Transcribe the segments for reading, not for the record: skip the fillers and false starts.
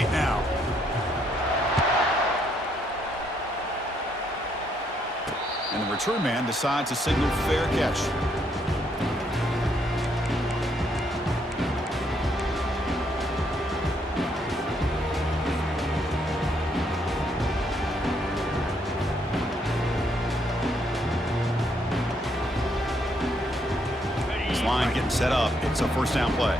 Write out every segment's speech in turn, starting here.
right now. And the return man decides to signal fair catch. This line getting set up. It's a first down play.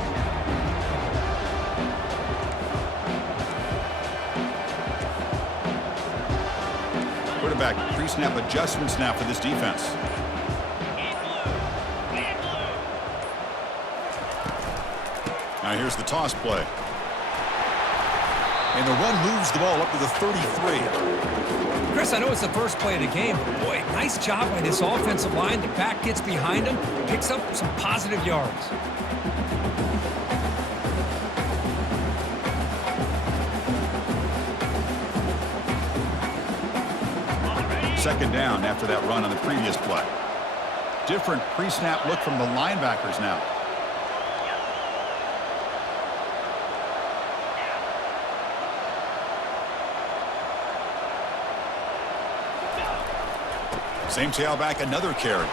Quarterback pre-snap adjustments now for this defense. Now here's the toss play. And the run moves the ball up to the 33. Chris, I know it's the first play of the game, but boy, nice job by this offensive line. The back gets behind him, picks up some positive yards. Second down after that run on the previous play. Different pre-snap look from the linebackers now. Same tailback, another carry.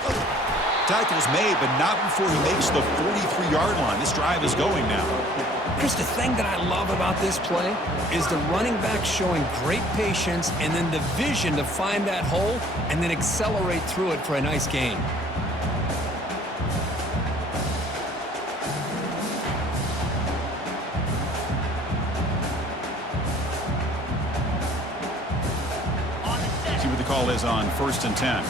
Tackle's made, but not before he makes the 43-yard line. This drive is going now. Chris, the thing that I love about this play is the running back showing great patience and then the vision to find that hole and then accelerate through it for a nice gain. See what the call is on 1st and 10.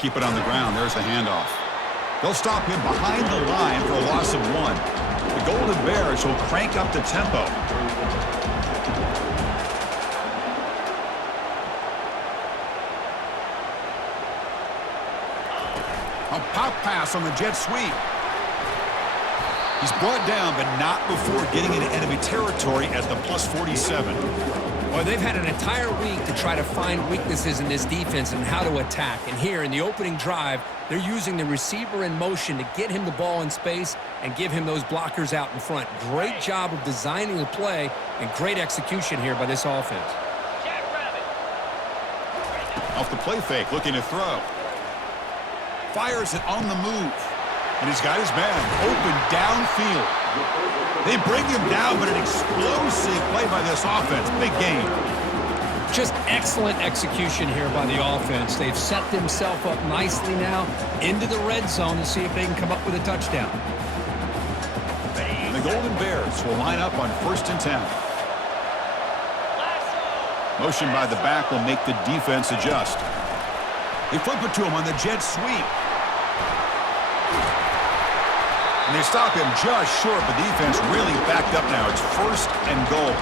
Keep it on the ground. There's the handoff. They'll stop him behind the line for a loss of 1. The Golden Bears will crank up the tempo. A pop pass on the jet sweep. He's brought down, but not before getting into enemy territory at the plus 47. Well, they've had an entire week to try to find weaknesses in this defense and how to attack. And here in the opening drive, they're using the receiver in motion to get him the ball in space and give him those blockers out in front. Great job of designing the play and great execution here by this offense. Off the play fake, looking to throw. Fires it on the move. And he's got his man open downfield. They bring him down, but an explosive play by this offense. Big game. Just excellent execution here by the offense. They've set themselves up nicely now into the red zone to see if they can come up with a touchdown. And the Golden Bears will line up on 1st and 10. Motion by the back will make the defense adjust. They flip it to him on the jet sweep. And they stop him just short, but defense really backed up now. It's 1st and goal.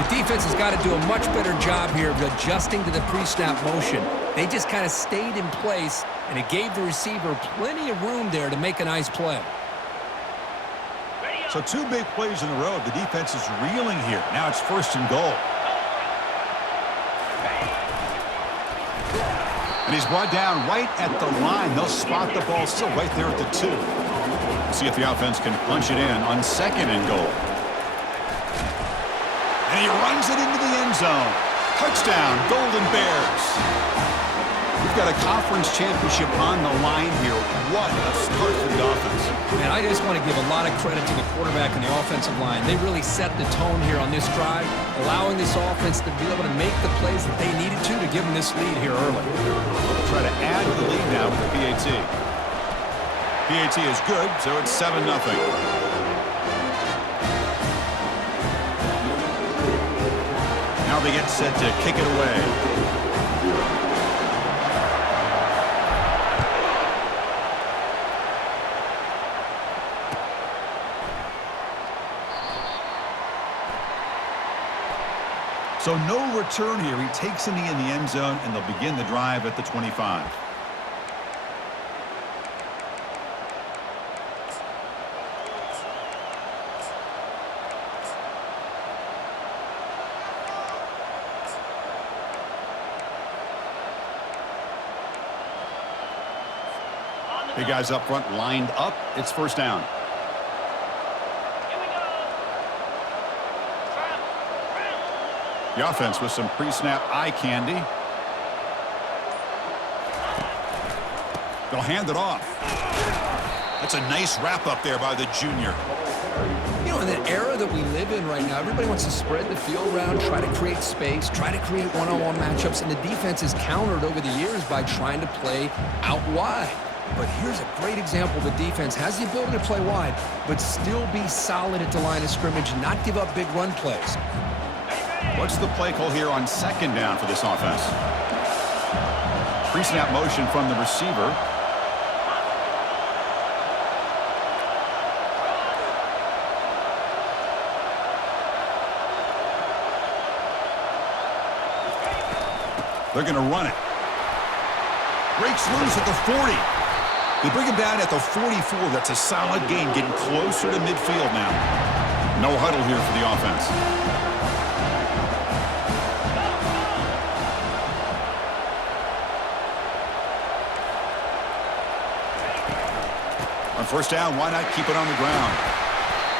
The defense has got to do a much better job here of adjusting to the pre-snap motion. They just kind of stayed in place, and it gave the receiver plenty of room there to make a nice play. So 2 big plays in a row. The defense is reeling here. Now it's 1st and goal. And he's brought down right at the line. They'll spot the ball still right there at the 2. See if the offense can punch it in on 2nd and goal. And he runs it into the end zone. Touchdown, Golden Bears. We've got a conference championship on the line here. What a start for the offense. Man, I just want to give a lot of credit to the quarterback and the offensive line. They really set the tone here on this drive, allowing this offense to be able to make the plays that they needed to give them this lead here early. We'll try to add to the lead now with the PAT. PAT is good, so it's 7-0. Now they get set to kick it away. So no return here. He takes it in the end zone, and they'll begin the drive at the 25. Big guys up front lined up. It's first down. The offense with some pre-snap eye candy. They'll hand it off. That's a nice wrap up there by the junior. You know, in the era that we live in right now, everybody wants to spread the field around, try to create space, try to create one-on-one matchups, and the defense is countered over the years by trying to play out wide. But here's a great example. The defense has the ability to play wide, but still be solid at the line of scrimmage and not give up big run plays. What's the play call here on second down for this offense? Pre-snap motion from the receiver. They're going to run it. Breaks loose at the 40. They bring him down at the 44. That's a solid gain, getting closer to midfield now. No huddle here for the offense. On first down, why not keep it on the ground?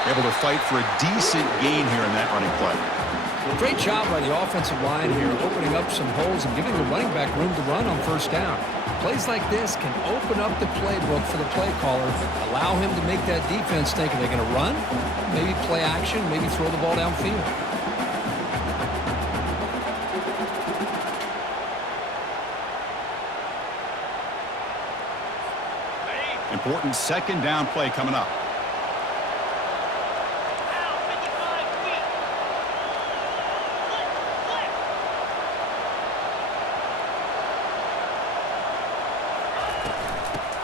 Able to fight for a decent gain here in that running play. Great job by the offensive line here, opening up some holes and giving the running back room to run on first down. Plays like this can open up the playbook for the play caller, allow him to make that defense think, are they going to run? Maybe play action, maybe throw the ball downfield. Important second down play coming up.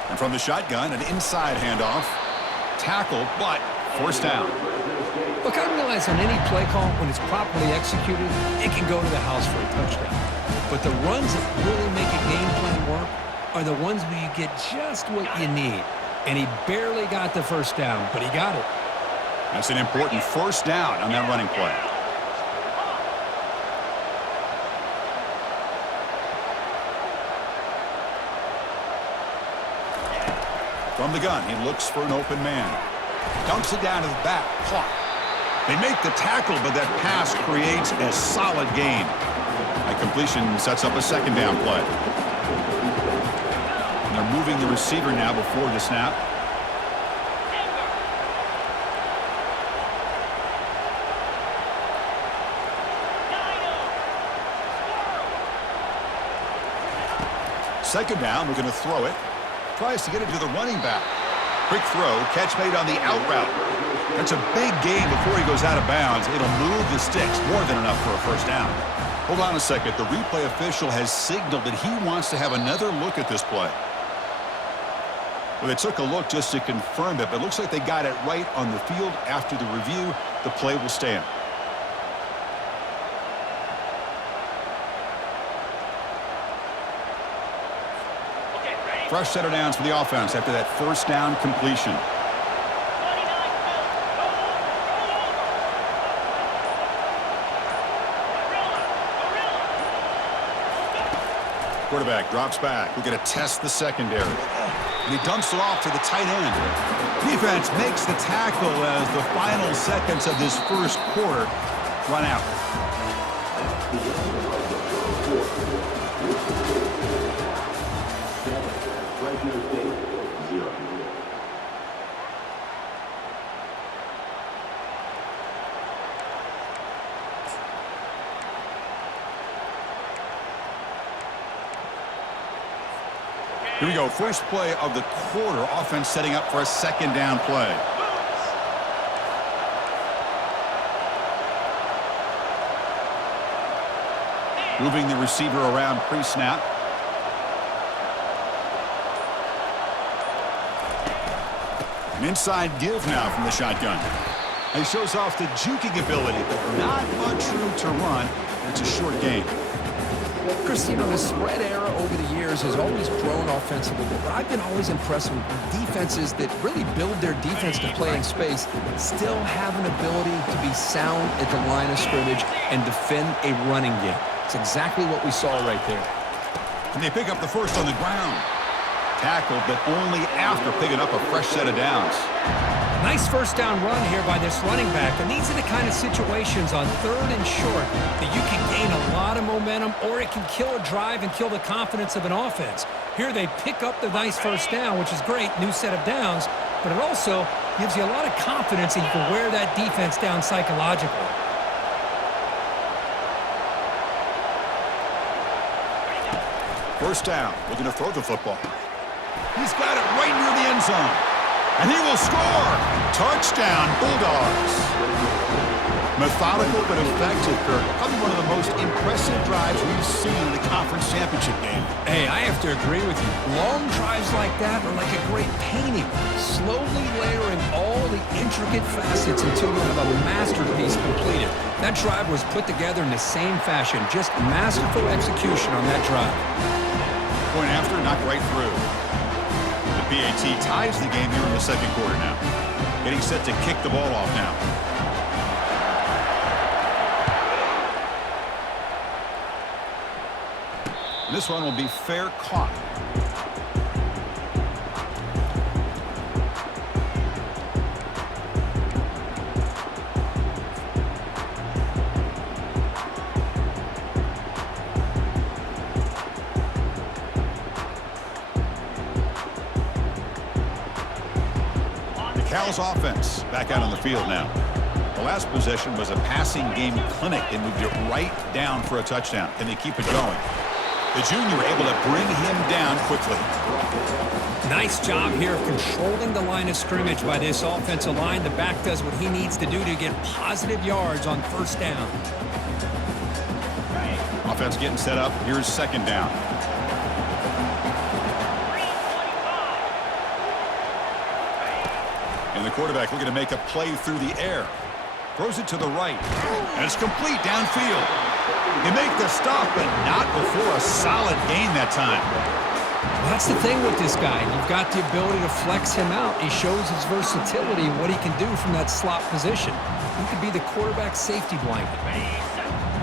And from the shotgun, an inside handoff. Tackle, but first down. Look, I realize on any play call, when it's properly executed, it can go to the house for a touchdown. But the runs that really make a game plan work are the ones where you get just what you need. And he barely got the first down, but he got it. That's an important first down on that running play. From the gun, he looks for an open man. Dumps it down to the back. Clock. They make the tackle, but that pass creates a solid gain. That completion sets up a second down play. And they're moving the receiver now before the snap. Second down, we're going to throw it. Tries to get it to the running back. Quick throw, catch made on the out route. That's a big gain before he goes out of bounds. It'll move the sticks, more than enough for a first down. Hold on a second. The replay official has signaled that he wants to have another look at this play. Well, they took a look just to confirm it, but it looks like they got it right on the field. After the review, the play will stand. Fresh set of downs for the offense after that first down completion. Quarterback drops back. We're going to test the secondary. And he dumps it off to the tight end. Defense makes the tackle as the final seconds of this first quarter run out. Here we go. First play of the quarter. Offense setting up for a second down play. Moving the receiver around pre-snap. An inside give now from the shotgun. He shows off the juking ability, but not much room to run. It's a short game. Chris, you know, the spread era over the years has always grown offensively, but I've been always impressed with defenses that really build their defense to play in space, still have an ability to be sound at the line of scrimmage and defend a running game. It's exactly what we saw right there. And they pick up the first on the ground. Tackled, but only after picking up a fresh set of downs. Nice first down run here by this running back, and these are the kind of situations on 3rd and short that you can gain a lot of momentum, or it can kill a drive and kill the confidence of an offense. Here they pick up the nice first down, which is great, new set of downs, but it also gives you a lot of confidence that you can wear that defense down psychologically. First down, looking to throw the football. He's got it right near the end zone. And he will score! Touchdown, Bulldogs! Methodical but effective, Kirk. Probably one of the most impressive drives we've seen in the conference championship game. Hey, I have to agree with you. Long drives like that are like a great painting. Slowly layering all the intricate facets until you have a masterpiece completed. That drive was put together in the same fashion. Just masterful execution on that drive. Point after, knocked right through. The PAT ties the game here in the second quarter now. Getting set to kick the ball off now. This one will be fair caught. Cal's offense back out on the field now. The last possession was a passing game clinic. They moved it right down for a touchdown. Can they keep it going? The junior able to bring him down quickly. Nice job here of controlling the line of scrimmage by this offensive line. The back does what he needs to do to get positive yards on first down. Offense getting set up. Here's second down. And the quarterback looking to make a play through the air. Throws it to the right. And it's complete downfield. They make the stop, but not before a solid gain that time. Well, that's the thing with this guy. You've got the ability to flex him out. He shows his versatility and what he can do from that slot position. He could be the quarterback's safety blanket.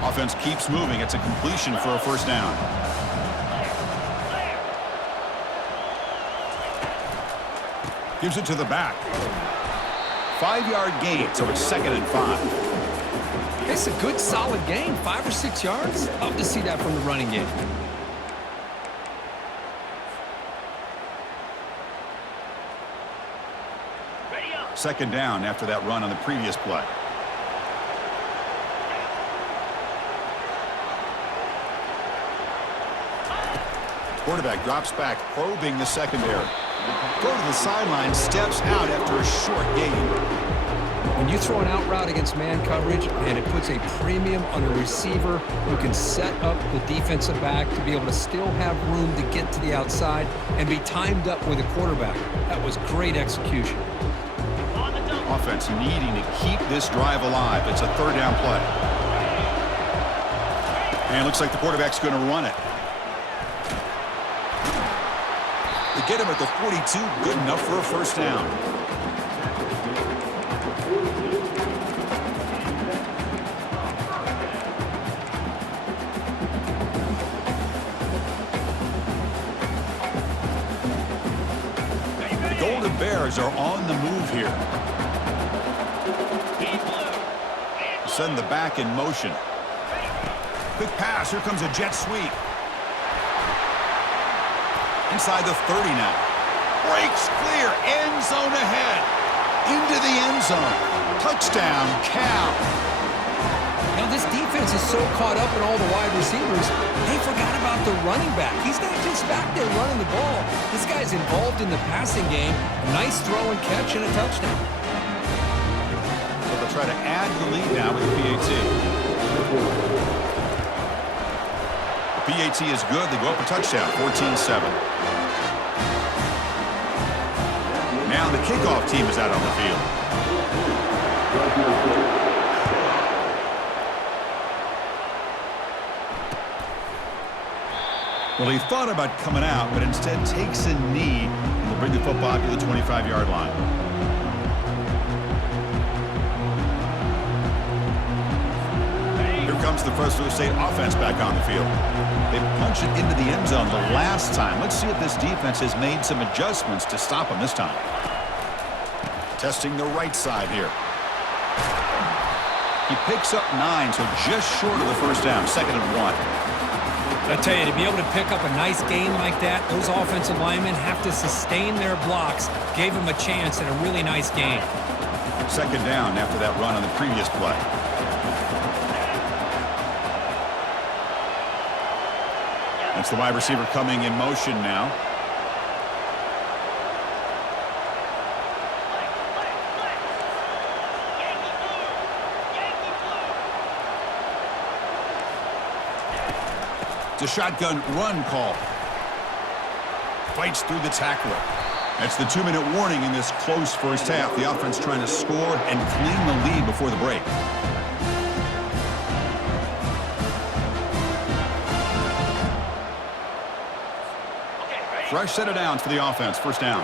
Offense keeps moving. It's a completion for a first down. Gives it to the back. 5-yard gain, so it's 2nd and 5. It's a good, solid gain, 5 or 6 yards. Love to see that from the running game. Second down after that run on the previous play. Quarterback drops back, probing the secondary. Throw to the sideline, steps out after a short gain. When you throw an out route against man coverage, and it puts a premium on a receiver who can set up the defensive back to be able to still have room to get to the outside and be timed up with a quarterback. That was great execution. Offense needing to keep this drive alive. It's a third down play. And it looks like the quarterback's going to run it. They get him at the 42, good enough for a first down. The Golden Bears are on the move here. Send the back in motion. Quick pass. Here comes a jet sweep. Inside the 30 now. Breaks clear. End zone ahead. Into the end zone. Touchdown, Cal. Now, this defense is so caught up in all the wide receivers, they forgot about the running back. He's not just back there running the ball. This guy's involved in the passing game. A nice throw and catch and a touchdown. So they'll try to add the lead now with the PAT. The PAT is good. They go up a touchdown, 14-7. Now the kickoff team is out on the field. Well, he thought about coming out, but instead takes a knee and will bring the football to the 25-yard line. Here Here comes the Fresno State offense back on the field. They punch it into the end zone the last time. Let's see if this defense has made some adjustments to stop them this time. Testing the right side here. He picks up 9, so just short of the first down. 2nd and 1. I tell you, to be able to pick up a nice gain like that, those offensive linemen have to sustain their blocks. Gave him a chance and a really nice gain. 2nd down after that run on the previous play. That's the wide receiver coming in motion now. It's a shotgun run call. Fights through the tackler. That's the 2-minute warning in this close first half. The offense trying to score and clean the lead before the break. Fresh set of downs for the offense. First down.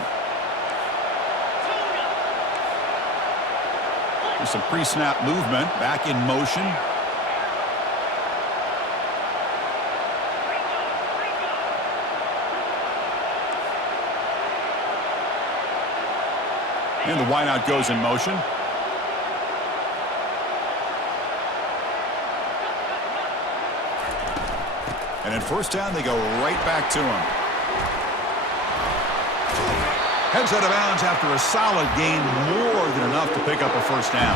There's some pre-snap movement. Back in motion. And the wideout goes in motion. And in first down, they go right back to him. Heads out of bounds after a solid gain, more than enough to pick up a first down.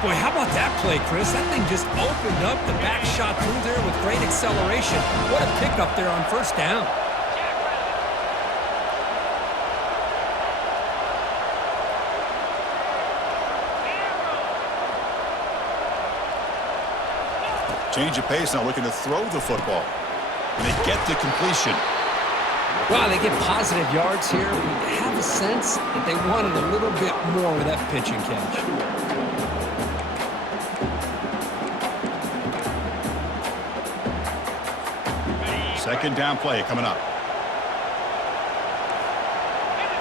Boy, how about that play, Chris? That thing just opened up. The back shot through there with great acceleration. What a pickup there on first down. Change of pace, now looking to throw the football. And they get the completion. Wow, they get positive yards here. You have a sense that they wanted a little bit more with that pitch and catch. Second down play coming up.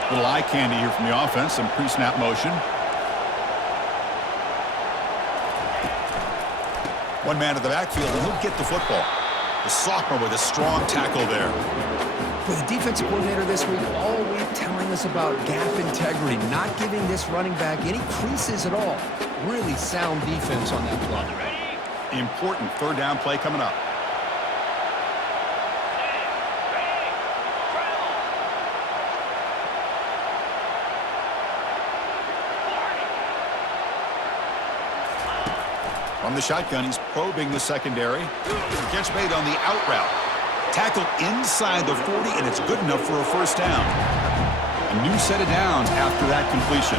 Little eye candy here from the offense. Some pre-snap motion. One man to the backfield, and he'll get the football. The sophomore with a strong tackle there. For the defensive coordinator this week, all week telling us about gap integrity, not giving this running back any creases at all. Really sound defense on that play. Important third down play coming up. From the shotgun, he's probing the secondary. Gets made on the out route. Tackle inside the 40, and it's good enough for a first down. A new set of downs after that completion.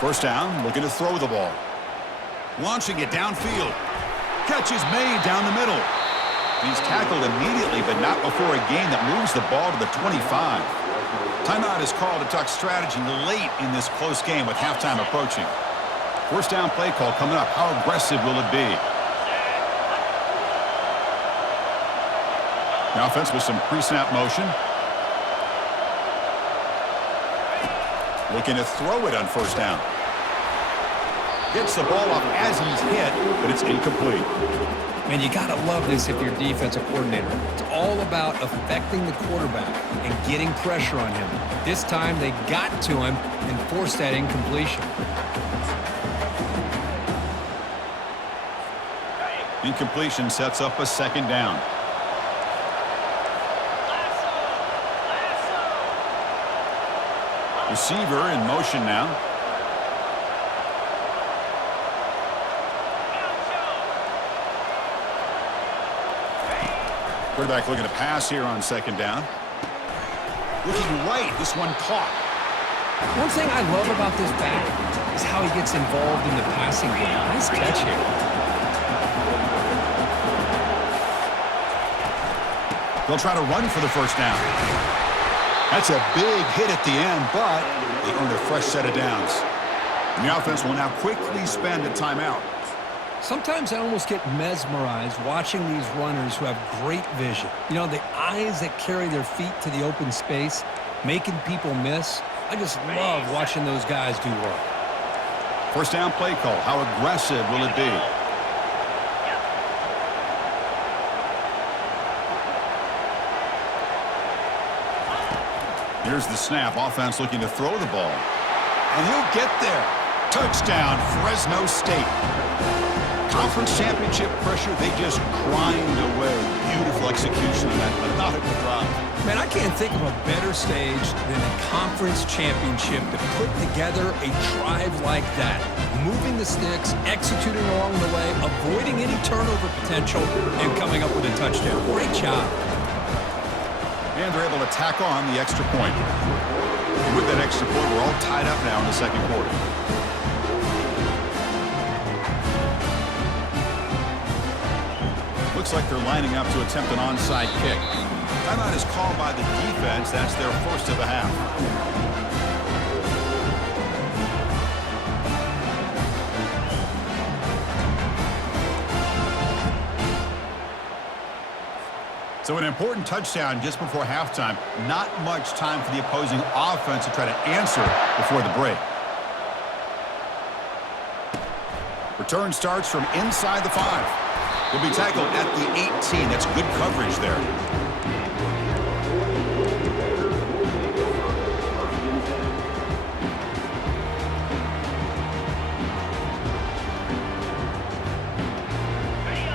First down, looking to throw the ball. Launching it downfield. Catch is made down the middle. He's tackled immediately, but not before a gain that moves the ball to the 25. Timeout is called to talk strategy late in this close game with halftime approaching. First down play call coming up. How aggressive will it be? The offense with some pre-snap motion. Looking to throw it on first down. Gets the ball up as he's hit, but it's incomplete. Man, you got to love this if you're defensive coordinator. It's all about affecting the quarterback and getting pressure on him. This time they got to him and forced that incompletion. Incompletion sets up a second down. Receiver in motion now. Quarterback looking to pass here on second down. Looking right, this one caught. One thing I love about this back is how he gets involved in the passing game. Nice catch here. They'll try to run for the first down. That's a big hit at the end, but they earn a fresh set of downs. And the offense will now quickly spend a timeout. Sometimes I almost get mesmerized watching these runners who have great vision. You know, the eyes that carry their feet to the open space, making people miss. I just love watching those guys do work. First down play call. How aggressive will it be? Here's the snap. Offense looking to throw the ball. And he'll get there. Touchdown, Fresno State. Conference championship pressure, they just grind away. Beautiful execution on that methodical drive. Man, I can't think of a better stage than the conference championship to put together a drive like that. Moving the sticks, executing along the way, avoiding any turnover potential, and coming up with a touchdown. Great job. And they're able to tack on the extra point. And with that extra point, we're all tied up now in the second quarter. Looks like they're lining up to attempt an onside kick. Timeout is called by the defense. That's their first of the half. So an important touchdown just before halftime. Not much time for the opposing offense to try to answer before the break. Return starts from inside the 5. Will be tackled at the 18. That's good coverage there.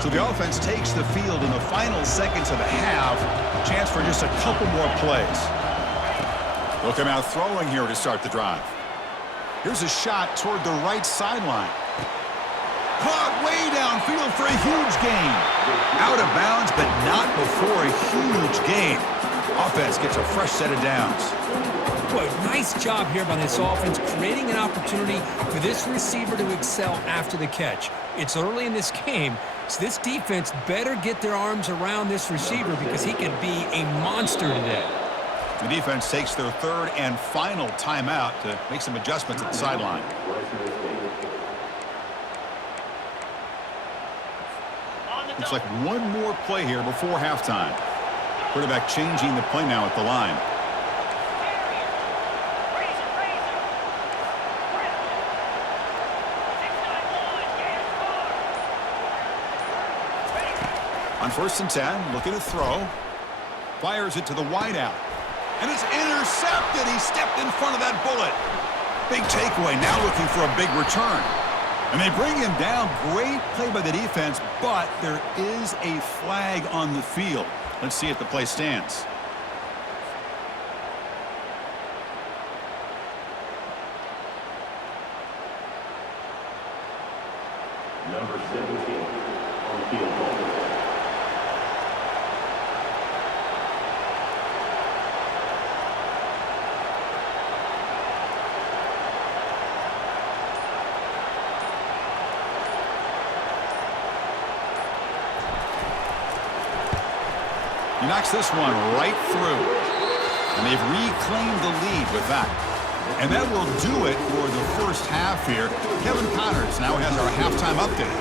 So the offense takes the field in the final seconds of the half. Chance for just a couple more plays. They'll come out throwing here to start the drive. Here's a shot toward the right sideline. Caught way downfield for a huge gain. Out of bounds, but not before a huge gain. Offense gets a fresh set of downs. Boy, nice job here by this offense, creating an opportunity for this receiver to excel after the catch. It's early in this game, so this defense better get their arms around this receiver because he could be a monster today. The defense takes their third and final timeout to make some adjustments at the sideline. Looks like one more play here before halftime. Quarterback changing the play now at the line. On 1st and 10, looking to throw. Fires it to the wideout. And it's intercepted. He stepped in front of that bullet. Big takeaway. Now looking for a big return. And they bring him down. Great play by the defense, but there is a flag on the field. Let's see if the play stands. Number 17 on the field goal. He knocks this one right through. And they've reclaimed the lead with that. And that will do it for the first half here. Kevin Connors now has our halftime update.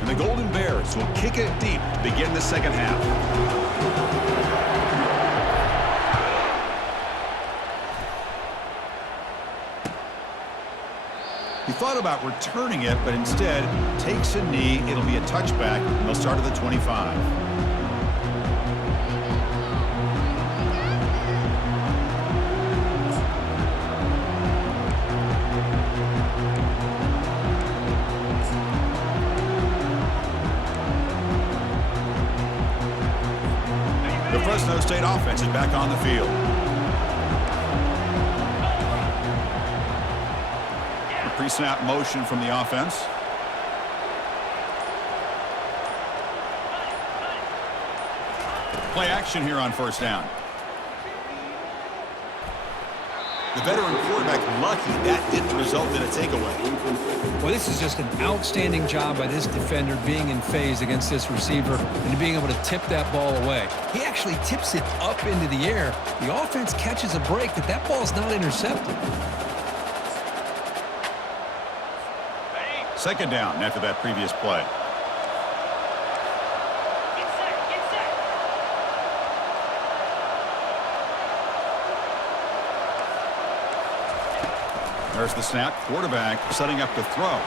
And the Golden Bears will kick it deep to begin the second half. He thought about returning it, but instead takes a knee. It'll be a touchback. They'll start at the 25. The Fresno State offense is back on the field. Pre-snap motion from the offense. Play action here on 1st down. The veteran quarterback lucky that didn't result in a takeaway. Well, this is just an outstanding job by this defender being in phase against this receiver and being able to tip that ball away. He actually tips it up into the air. The offense catches a break, but that ball's not intercepted. Second down after that previous play. There's the snap. Quarterback setting up to throw.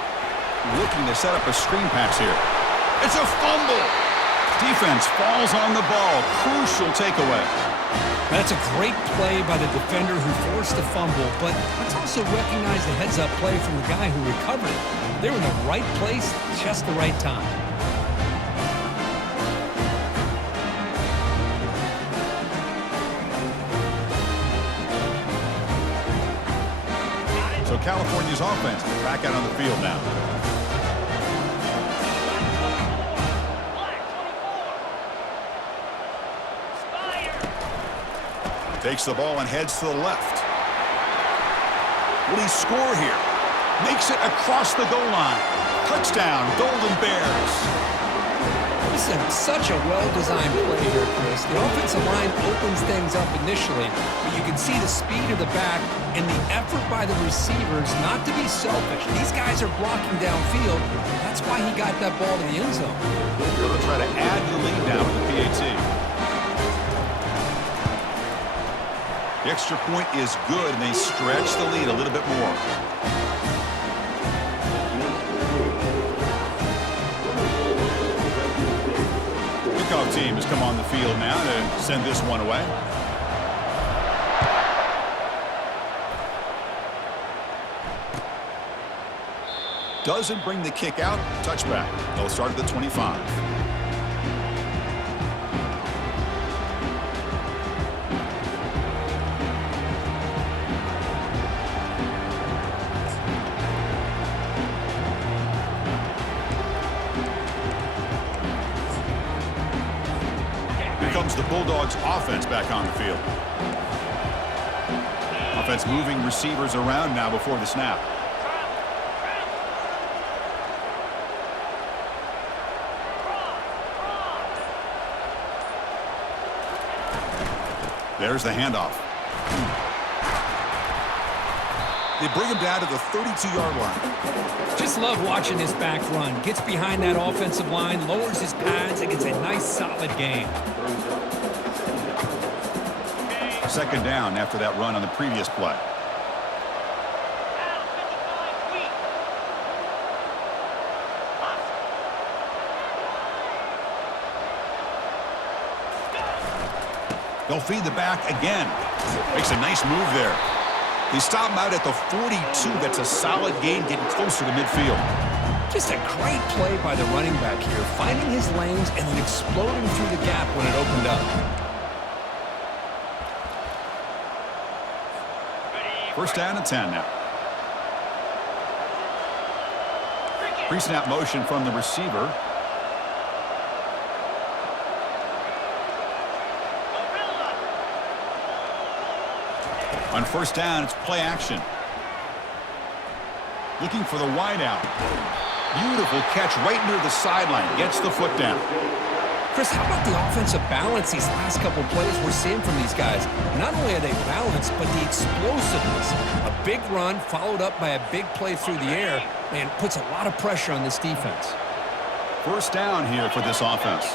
Looking to set up a screen pass here. It's a fumble. Defense falls on the ball. Crucial takeaway. That's a great play by the defender who forced the fumble, but let's also recognize the heads-up play from the guy who recovered it. They were in the right place, just the right time. So California's offense back out on the field now. Takes the ball and heads to the left. Will he score here? Makes it across the goal line. Touchdown, Golden Bears. This is such a well-designed play here, Chris. The offensive line opens things up initially, but you can see the speed of the back and the effort by the receivers not to be selfish. These guys are blocking downfield. That's why he got that ball to the end zone. They'll try to add the lead now with the PAT. The extra point is good, and they stretch the lead a little bit more. Kickoff team has come on the field now to send this one away. Doesn't bring the kick out. Touchback. They'll start at the 25. The Bulldogs offense back on the field. Offense moving receivers around now before the snap. There's the handoff. They bring him down to the 32-yard line. Just love watching this back run. Gets behind that offensive line, lowers his pads, and gets a nice solid gain. Second down after that run on the previous play. They'll feed the back again. Makes a nice move there. They stop him out at the 42. That's a solid gain, getting closer to midfield. Just a great play by the running back here, finding his lanes and then exploding through the gap when it opened up. First down and 10 now. Pre-snap motion from the receiver. On first down, it's play action. Looking for the wideout. Beautiful catch right near the sideline. Gets the foot down. Chris, how about the offensive balance these last couple plays we're seeing from these guys? Not only are they balanced, but the explosiveness. A big run followed up by a big play through the air, man, puts a lot of pressure on this defense. First down here for this offense.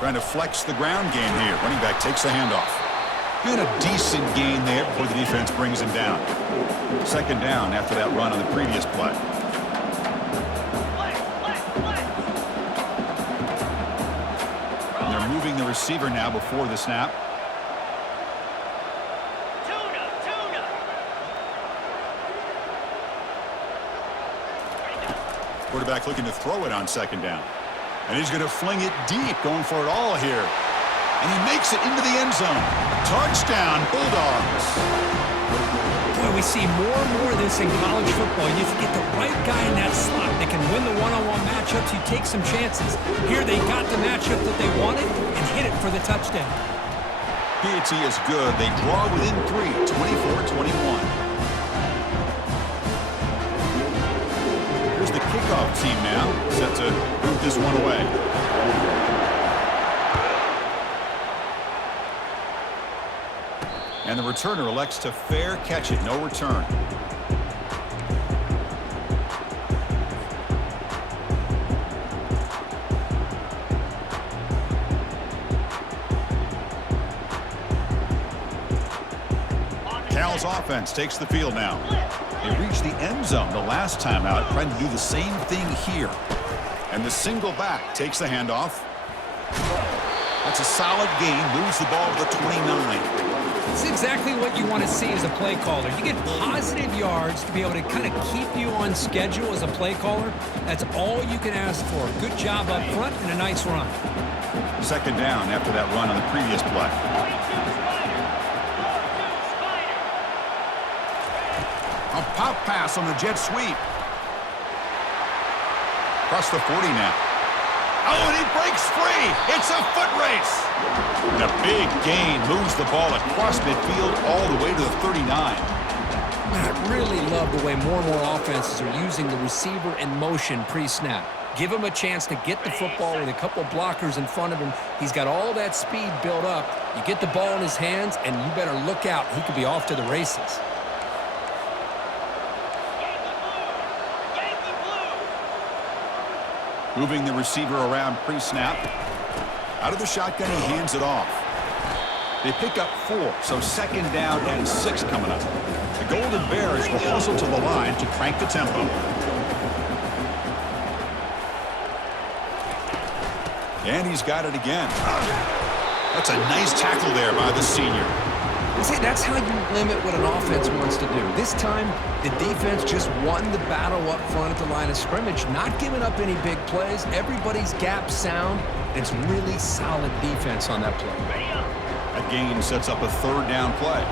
Trying to flex the ground game here. Running back takes the handoff. And a decent gain there before the defense brings him down. Second down after that run on the previous play. And they're moving the receiver now before the snap. Quarterback looking to throw it on second down. And he's going to fling it deep, going for it all here. And he makes it into the end zone. Touchdown, Bulldogs. Boy, we We see more and more of this in college football. You get the right guy in that slot that can win the one-on-one matchups. You take some chances. Here they got the matchup that they wanted and hit it for the touchdown. Piety is good. They draw within 3, 24-21. Here's the kickoff team now, set to root this one away. And the returner elects to fair catch it, no return. Cal's offense takes the field now. They reached the end zone the last time out, trying to do the same thing here. And the single back takes the handoff. That's a solid gain, moves the ball to the 29. It's exactly what you want to see as a play caller. You get positive yards to be able to kind of keep you on schedule as a play caller. That's all you can ask for. Good job up front and a nice run. Second down after that run on the previous play. A pop pass on the jet sweep. Across the 40 now. Oh, and he breaks free. It's a foot race. And a big gain moves the ball across midfield all the way to the 39. I really love the way more and more offenses are using the receiver in motion pre-snap. Give him a chance to get the football with a couple blockers in front of him. He's got all that speed built up. You get the ball in his hands, and you better look out. He could be off to the races. Moving the receiver around pre-snap. Out of the shotgun, he hands it off. They pick up 4, so second down and 6 coming up. The Golden Bears will hustle to the line to crank the tempo. And he's got it again. That's a nice tackle there by the senior. See, that's how you limit what an offense wants to do. This time, the defense just won the battle up front at the line of scrimmage, not giving up any big plays. Everybody's gap sound. It's really solid defense on that play. That gain sets up a third down play.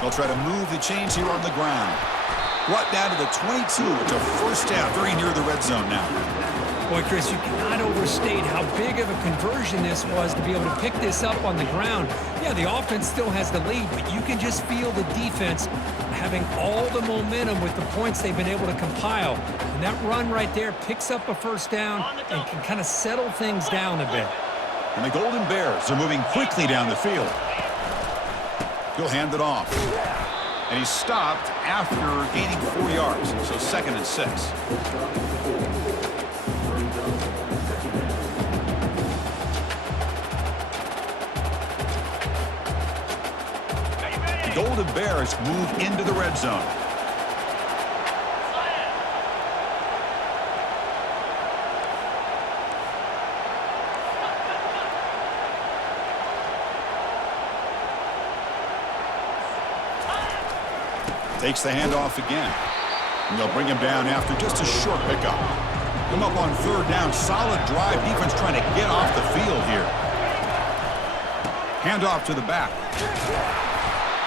They'll try to move the chains here on the ground. Brought down to the 22. It's a first down, very near the red zone now. Boy, Chris, you cannot overstate how big of a conversion this was to be able to pick this up on the ground. Yeah, the offense still has the lead, but you can just feel the defense having all the momentum with the points they've been able to compile. And that run right there picks up a first down and can kind of settle things down a bit. And the Golden Bears are moving quickly down the field. He'll hand it off. And he's stopped after gaining 4 yards, so second and 6. Golden Bears move into the red zone. Takes the handoff again. And they'll bring him down after just a short pickup. Come up on third down. Solid drive. Defense trying to get off the field here. Handoff to the back.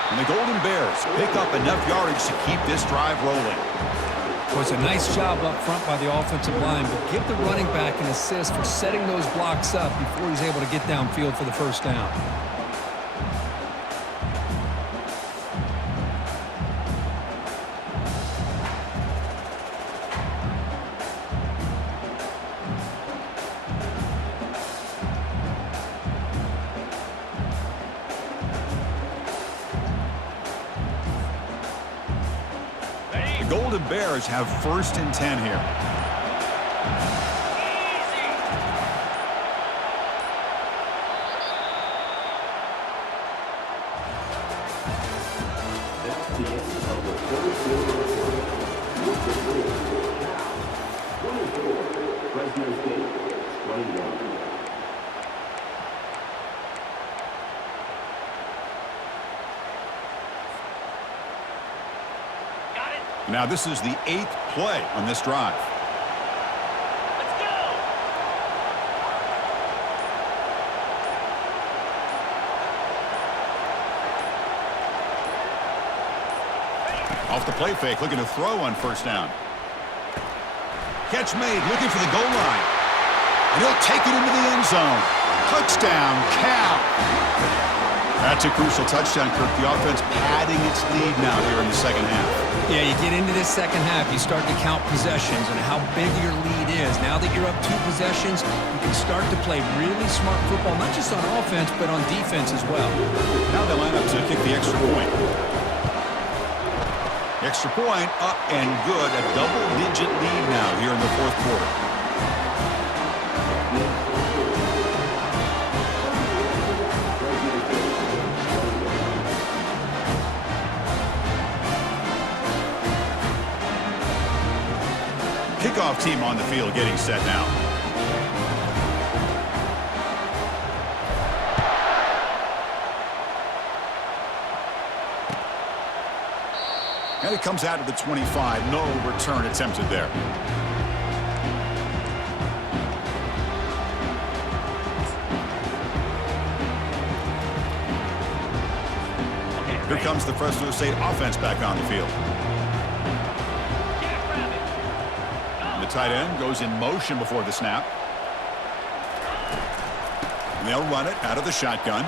And the Golden Bears pick up enough yardage to keep this drive rolling. Well, it's a nice job up front by the offensive line, but give the running back an assist for setting those blocks up before he's able to get downfield for the first down. The Golden Bears have first and 10 here. Fresno State, 21. Now this is the 8th play on this drive. Let's go! Off the play fake, looking to throw on first down. Catch made, looking for the goal line. And he'll take it into the end zone. Touchdown, Cal. That's a crucial touchdown, Kirk. The offense padding its lead now here in the second half. Yeah, you get into this second half, you start to count possessions and how big your lead is. Now that you're up 2 possessions, you can start to play really smart football, not just on offense, but on defense as well. Now they line up to kick the extra point. Extra point up and good. A double-digit lead now here in the fourth quarter. Kickoff team on the field getting set now. And it comes out of the 25. No return attempted there. Here comes the Fresno State offense back on the field. The tight end goes in motion before the snap. And they'll run it out of the shotgun.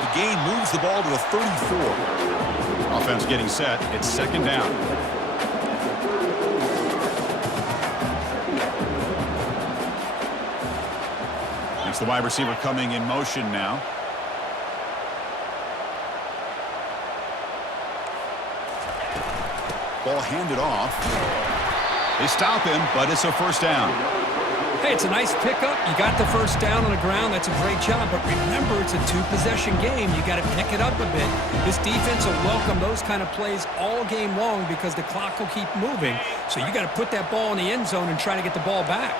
The gain moves the ball to the 34. Offense getting set. It's second down. It's the wide receiver coming in motion now. Ball handed off. They stop him, but it's a first down. Hey, it's a nice pickup. You got the first down on the ground. That's a great job. But remember, it's a 2-possession game. You got to pick it up a bit. This defense will welcome those kind of plays all game long because the clock will keep moving. So you got to put that ball in the end zone and try to get the ball back.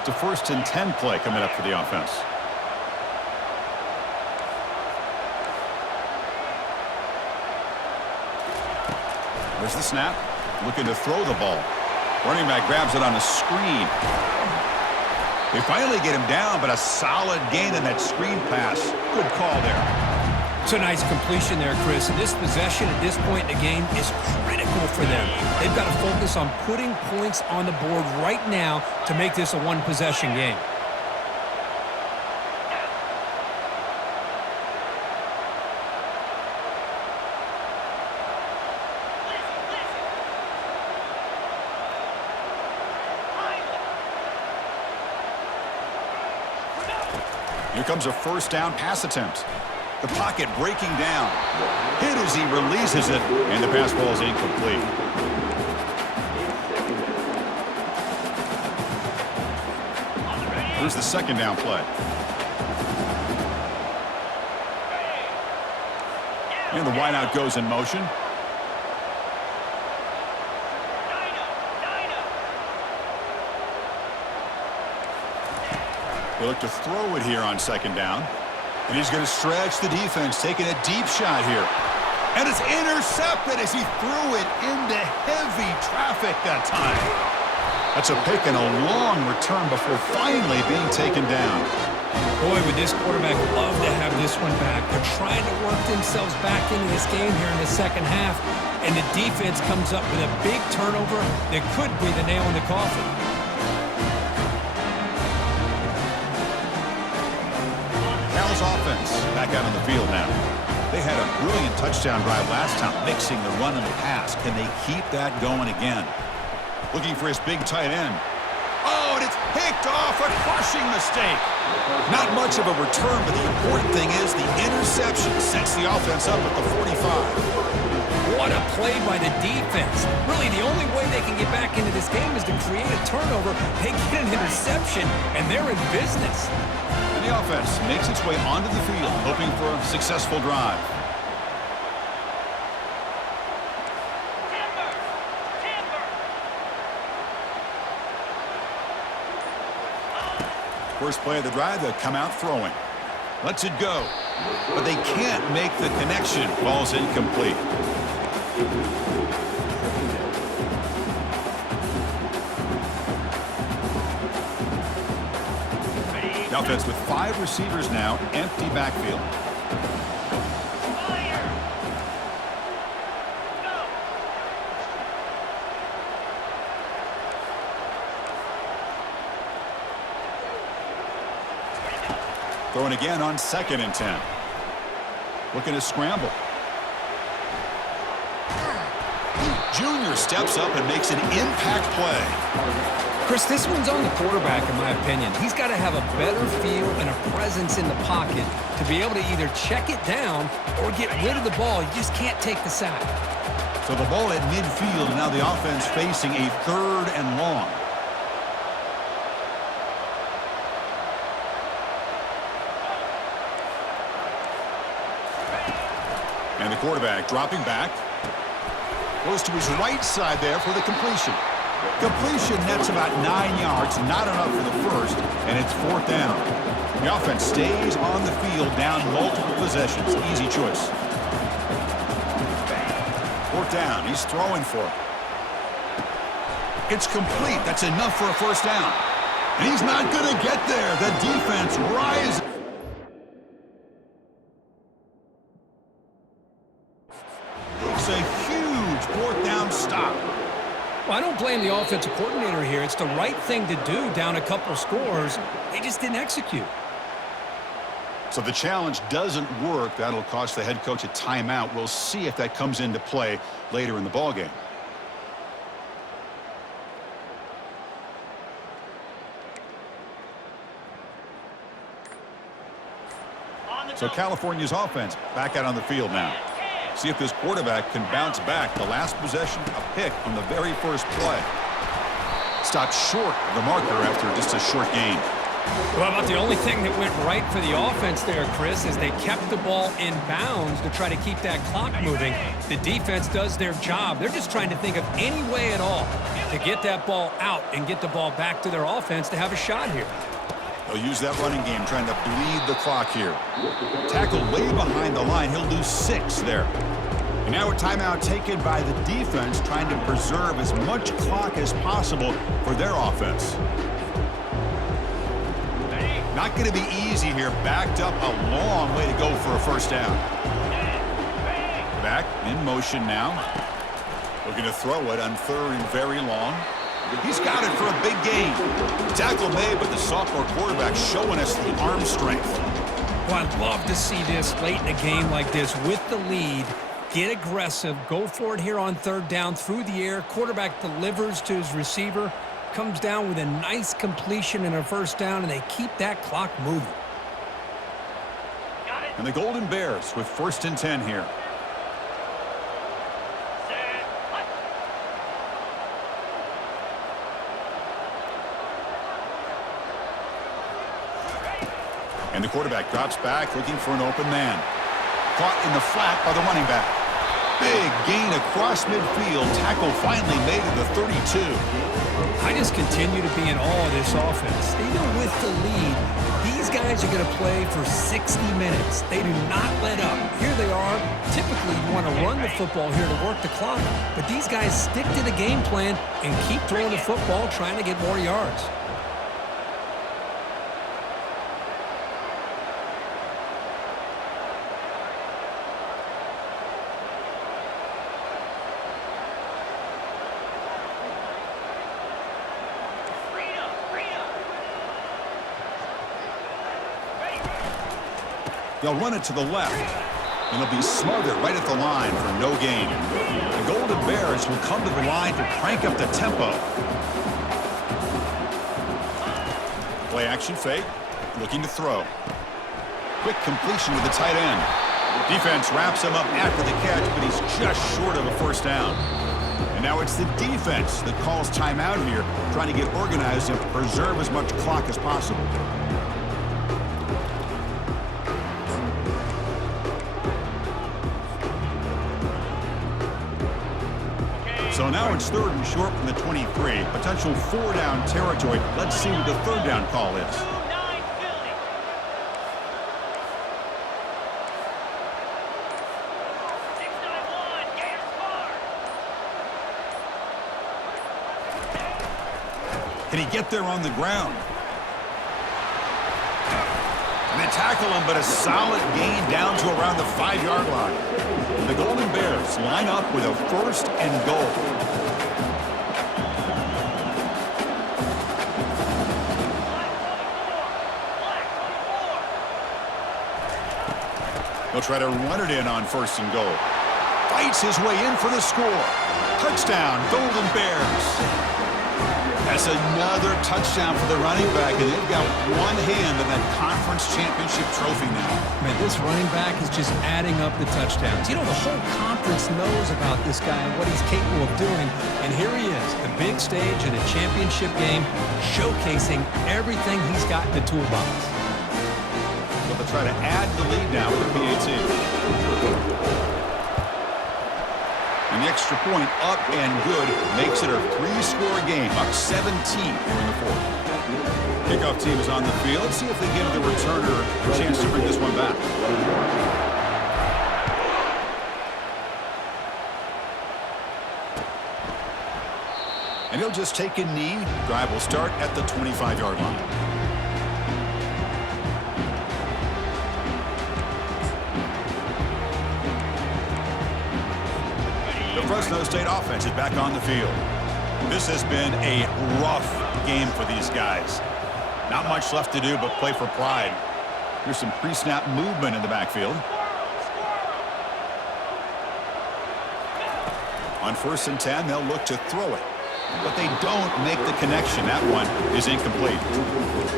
It's a 1st and 10 play coming up for the offense. There's the snap. Looking to throw the ball. Running back grabs it on a screen. They finally get him down, but a solid gain in that screen pass. Good call there. It's a nice completion there, Chris. And this possession at this point in the game is critical for them. They've got to focus on putting points on the board right now to make this a 1-possession game. Here comes a first down pass attempt. The pocket breaking down. Hit as he releases it, and the pass ball is incomplete. Here's the second down play. And the wideout goes in motion. They look to throw it here on second down. And he's going to stretch the defense, taking a deep shot here. And it's intercepted as he threw it into heavy traffic that time. That's a pick and a long return before finally being taken down. Boy, would this quarterback love to have this one back. They're trying to work themselves back into this game here in the second half. And the defense comes up with a big turnover that could be the nail in the coffin. Cal's offense back out on the field now. They had a brilliant touchdown drive last time, mixing the run and the pass. Can they keep that going again? Looking for his big tight end. Oh, and it's picked off. A crushing mistake. Not much of a return, but the important thing is the interception sets the offense up at the 45. What a play by the defense. Really, the only way they can get back into this game is to create a turnover. They get an interception, and they're in business. And the offense makes its way onto the field, hoping for a successful drive. First play of the drive, they'll come out throwing. Lets it go. But they can't make the connection. Ball's incomplete. The offense with 5 receivers now, empty backfield. Throwing again on 2nd and 10. Looking to scramble. Junior steps up and makes an impact play. Chris, this one's on the quarterback, in my opinion. He's got to have a better feel and a presence in the pocket to be able to either check it down or get rid of the ball. You just can't take the sack. So the ball at midfield, and now the offense facing a 3rd and long. And the quarterback dropping back. Goes to his right side there for the completion. Completion nets about 9 yards, not enough for the first, and it's 4th down. The offense stays on the field down multiple possessions. Easy choice. 4th down. He's throwing for it. It's complete. That's enough for a 1st down. And he's not going to get there. The defense rises. It's a huge 4th down stop. Well, I don't blame the offensive coordinator here. It's the right thing to do down a couple scores. They just didn't execute. So the challenge doesn't work. That'll cost the head coach a timeout. We'll see if that comes into play later in the ballgame. So California's offense back out on the field now. See if this quarterback can bounce back. The last possession, a pick on the very first play. Stopped short of the marker after just a short gain. Well, about the only thing that went right for the offense there, Chris, is they kept the ball in bounds to try to keep that clock moving. The defense does their job. They're just trying to think of any way at all to get that ball out and get the ball back to their offense to have a shot here. They'll use that running game, trying to bleed the clock here. Tackled way behind the line. He'll lose 6 there. And now a timeout taken by the defense, trying to preserve as much clock as possible for their offense. Not going to be easy here. Backed up a long way to go for a 1st down. Back in motion now. Looking to throw it on 3rd and very long. He's got it for a big gain. Tackle made, but the sophomore quarterback showing us the arm strength. Well, I'd love to see this late in a game like this with the lead. Get aggressive. Go for it here on 3rd down through the air. Quarterback delivers to his receiver. Comes down with a nice completion and a 1st down, and they keep that clock moving. And the Golden Bears with 1st and 10 here. And the quarterback drops back, looking for an open man. Caught in the flat by the running back. Big gain across midfield. Tackle finally made at the 32. I just continue to be in awe of this offense. Even with the lead, these guys are going to play for 60 minutes. They do not let up. Here they are. Typically, you want to run the football here to work the clock, but these guys stick to the game plan and keep throwing the football, trying to get more yards. They'll run it to the left, and it'll be smothered right at the line for no gain. The Golden Bears will come to the line to crank up the tempo. Play action fake, looking to throw. Quick completion to the tight end. Defense wraps him up after the catch, but he's just short of a 1st down. And now it's the defense that calls timeout here, trying to get organized and preserve as much clock as possible. So now it's 3rd and short from the 23. Potential 4-down territory. Let's see what the 3rd down call is. Can he get there on the ground? And they tackle him, but a solid gain down to around the 5-yard line. The Golden Bears line up with a 1st and goal. He'll try to run it in on 1st and goal. Fights his way in for the score. Touchdown, Golden Bears. That's another touchdown for the running back, and they've got one hand on that conference championship trophy now. Man, this running back is just adding up the touchdowns. You know, the whole conference knows about this guy and what he's capable of doing, and here he is, the big stage in a championship game, showcasing everything he's got in the toolbox. So they'll try to add the lead now with the PAT. And the extra point up and good makes it a 3-score game, up 17 here in the 4th. Kickoff team is on the field. See if they give the returner a chance to bring this one back. And he'll just take a knee. Drive will start at the 25-yard line. The Fresno State offense is back on the field. This has been a rough game for these guys. Not much left to do but play for pride. Here's some pre-snap movement in the backfield. On 1st and 10, they'll look to throw it. But they don't make the connection. That one is incomplete.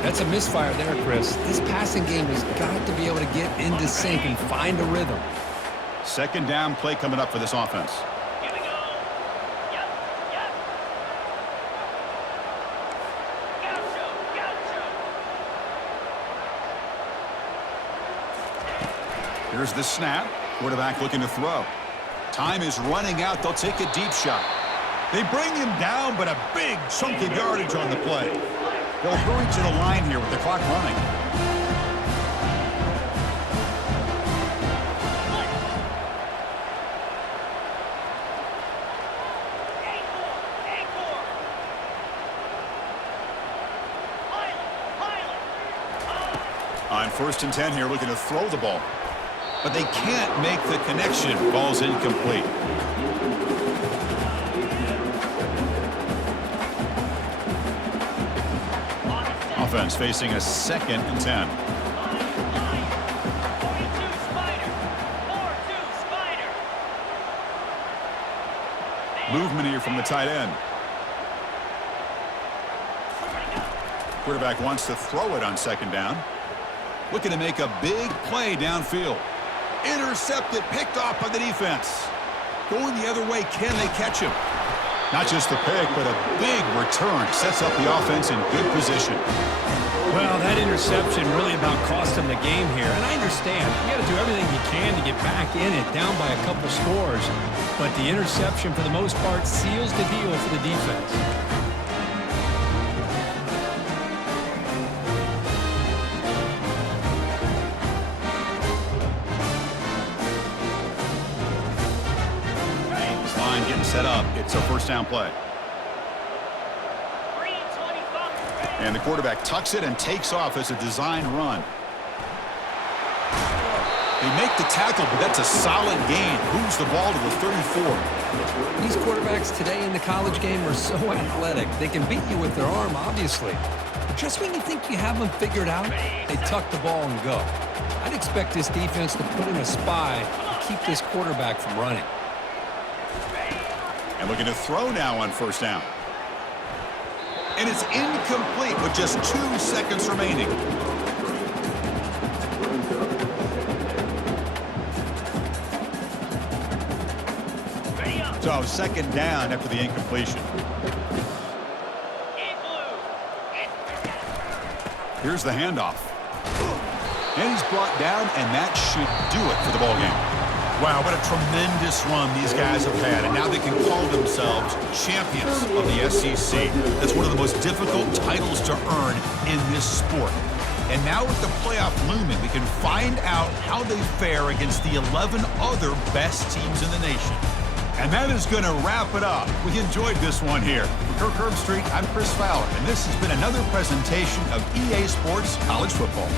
That's a misfire there, Chris. This passing game has got to be able to get into sync and find a rhythm. 2nd down play coming up for this offense. Here's the snap. Quarterback looking to throw. Time is running out. They'll take a deep shot. They bring him down, but a big chunk of yardage on the play. They'll hurry to the line here with the clock running. On 1st and 10 here, looking to throw the ball. But they can't make the connection. Ball's incomplete. Offense facing a 2nd and 10. Movement here from the tight end. Quarterback wants to throw it on 2nd down. Looking to make a big play downfield. Intercepted, picked off by the defense. Going the other way, can they catch him? Not just the pick, but a big return. Sets up the offense in good position. Well, that interception really about cost them the game here. And I understand. You got to do everything you can to get back in it, down by a couple scores. But the interception, for the most part, seals the deal for the defense. Set up. It's a 1st down play. And the quarterback tucks it and takes off as a designed run. They make the tackle, but that's a solid gain. Moves the ball to the 34. These quarterbacks today in the college game are so athletic. They can beat you with their arm, obviously. But just when you think you have them figured out, they tuck the ball and go. I'd expect this defense to put in a spy to keep this quarterback from running. And looking to throw now on 1st down. And it's incomplete with just 2 seconds remaining. So 2nd down after the incompletion. Here's the handoff. And he's brought down, and that should do it for the ballgame. Wow, what a tremendous run these guys have had, and now they can call themselves champions of the SEC. That's one of the most difficult titles to earn in this sport. And now with the playoff looming, we can find out how they fare against the 11 other best teams in the nation. And that is going to wrap it up. We enjoyed this one here. For Kirk Herbstreit, I'm Chris Fowler, and this has been another presentation of EA Sports College Football.